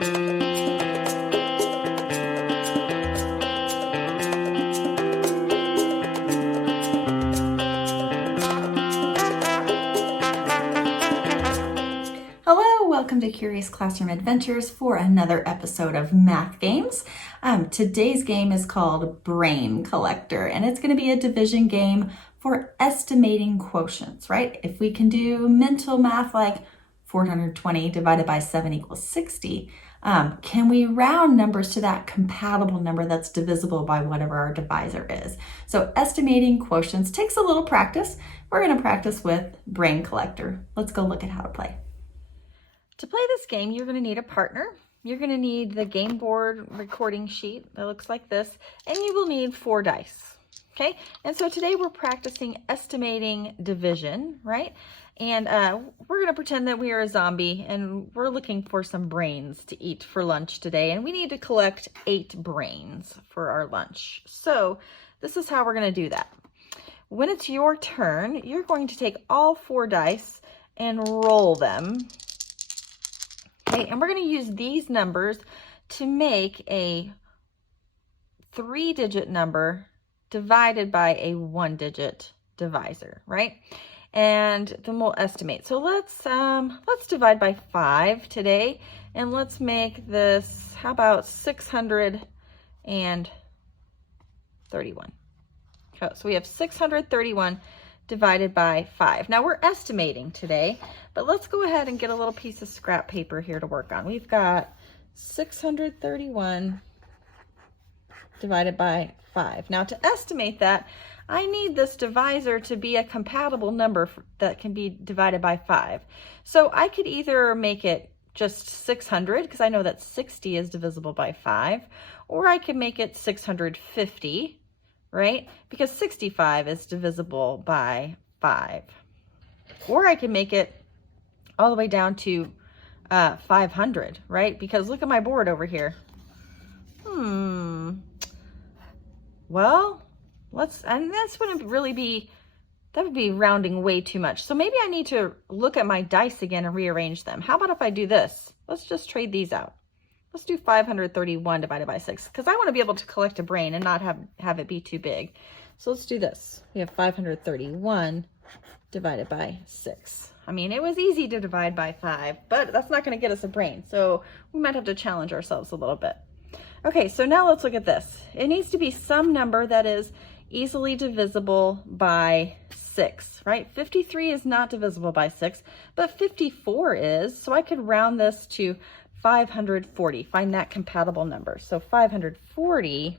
Hello, welcome to Curious Classroom Adventures for another episode of Math Games. Today's game is called Brain Collector, and it's going to be a division game for estimating quotients, right? If we can do mental math like 420 divided by 7 equals 60, can we round numbers to that compatible number that's divisible by whatever our divisor is? So estimating quotients takes a little practice. We're going to practice with Brain Collector. Let's go look at how to play. To play this game, you're going to need a partner. You're going to need the game board recording sheet that looks like this, and you will need 4 dice. Okay, and so today we're practicing estimating division, right? And we're going to pretend that we are a zombie and we're looking for some brains to eat for lunch today, and we need to collect 8 brains for our lunch. So this is how we're going to do that. When it's your turn, you're going to take all 4 dice and roll them. Okay, and we're going to use these numbers to make a 3-digit number divided by a 1-digit divisor, right? And then we'll estimate. So let's divide by 5 today, and let's make this, how about 631? So we have 631 divided by 5. Now we're estimating today, but let's go ahead and get a little piece of scrap paper here to work on. We've got 631 divided by 5. Now to estimate that, I need this divisor to be a compatible number that can be divided by 5. So I could either make it just 600, because I know that 60 is divisible by 5, or I could make it 650, right? Because 65 is divisible by 5. Or I can make it all the way down to 500, right? Because look at my board over here. Well, and this wouldn't really be, that would be rounding way too much. So maybe I need to look at my dice again and rearrange them. How about if I do this? Let's just trade these out. Let's do 531 divided by 6, because I want to be able to collect a brain and not have it be too big. So let's do this. We have 531 divided by 6. I mean, it was easy to divide by 5, but that's not going to get us a brain. So we might have to challenge ourselves a little bit. Okay, so now let's look at this. It needs to be some number that is easily divisible by 6, right? 53 is not divisible by 6, but 54 is. So I could round this to 540, find that compatible number. So 540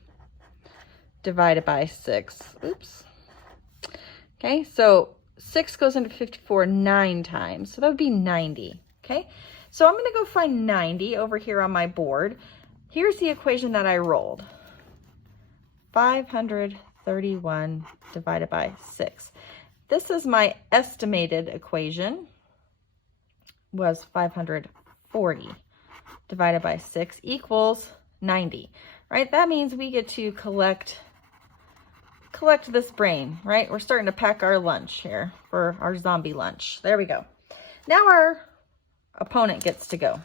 divided by 6, oops. Okay, so 6 goes into 54 9 times, so that would be 90, okay? So I'm gonna go find 90 over here on my board. Here's the equation that I rolled. 531 divided by 6. This is my estimated equation, was 540. Divided by 6 equals 90, right? That means we get to collect this brain, right? We're starting to pack our lunch here for our zombie lunch. There we go. Now our opponent gets to go.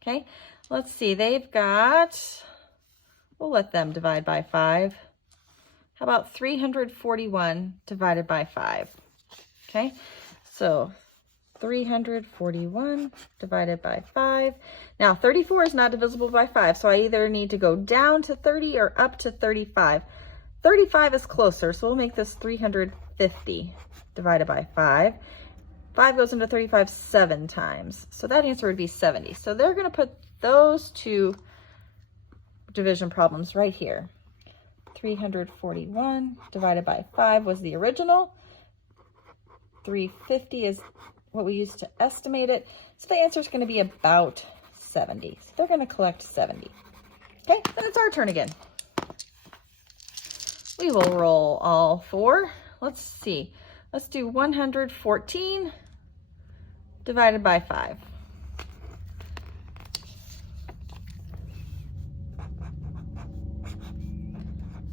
Okay, let's see. They've got, we'll let them divide by 5. How about 341 divided by 5? Okay, so 341 divided by 5. Now 34 is not divisible by 5, so I either need to go down to 30 or up to 35. 35 is closer, so we'll make this 350 divided by 5. 5 goes into 35 7 times, so that answer would be 70. So they're going to put those 2 division problems right here. 341 divided by 5 was the original. 350 is what we used to estimate it. So the answer is going to be about 70. So they're going to collect 70. Okay, then it's our turn again. We will roll all 4. Let's see. Let's do 114 divided by 5.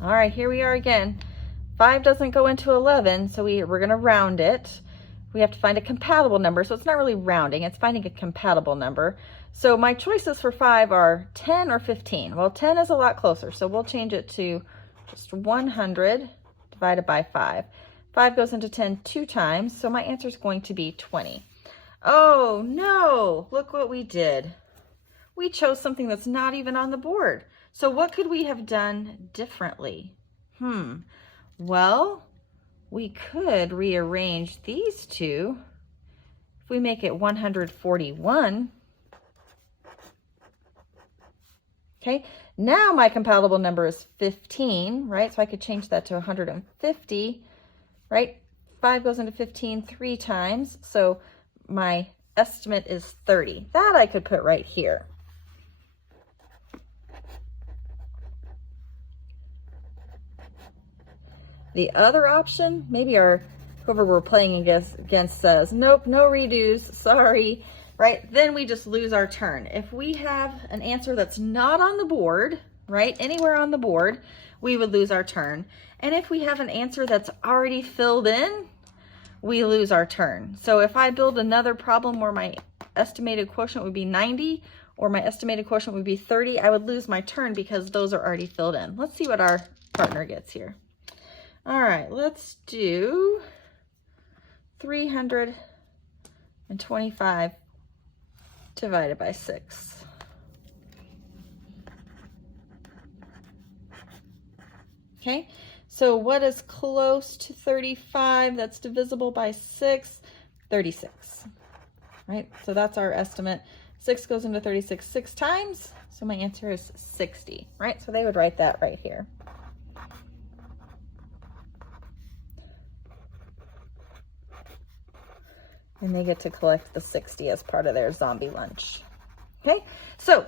All right, here we are again. 5 doesn't go into 11, so we're going to round it. we have to find a compatible number. So it's not really rounding, it's finding a compatible number. So my choices for 5 are 10 or 15. Well, 10 is a lot closer, so we'll change it to just 100 divided by 5. 5 goes into 10 2 times, so my answer is going to be 20. Oh no, look what we did. We chose something that's not even on the board. So what could we have done differently? Well, we could rearrange these two. If we make it 141, okay, now my compatible number is 15, right? So I could change that to 150, right? 5 goes into 15 3 times, so my estimate is 30. That I could put right here. The other option, maybe whoever we're playing against says, nope, no redos, sorry, right? Then we just lose our turn. If we have an answer that's not on the board, right, anywhere on the board, we would lose our turn. And if we have an answer that's already filled in, we lose our turn. So if I build another problem where my estimated quotient would be 90 or my estimated quotient would be 30, I would lose my turn because those are already filled in. Let's see what our partner gets here. All right, let's do 325 divided by 6. Okay, so what is close to 35 that's divisible by 6? 36, right? So that's our estimate. 6 goes into 36 6 times, so my answer is 60, right? So they would write that right here. And they get to collect the 60 as part of their zombie lunch. Okay, so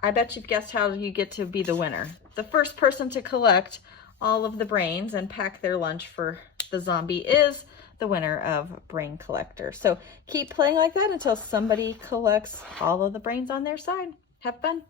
I bet you've guessed how you get to be the winner. The first person to collect all of the brains and pack their lunch for the zombie is the winner of Brain Collector. So keep playing like that until somebody collects all of the brains on their side. Have fun.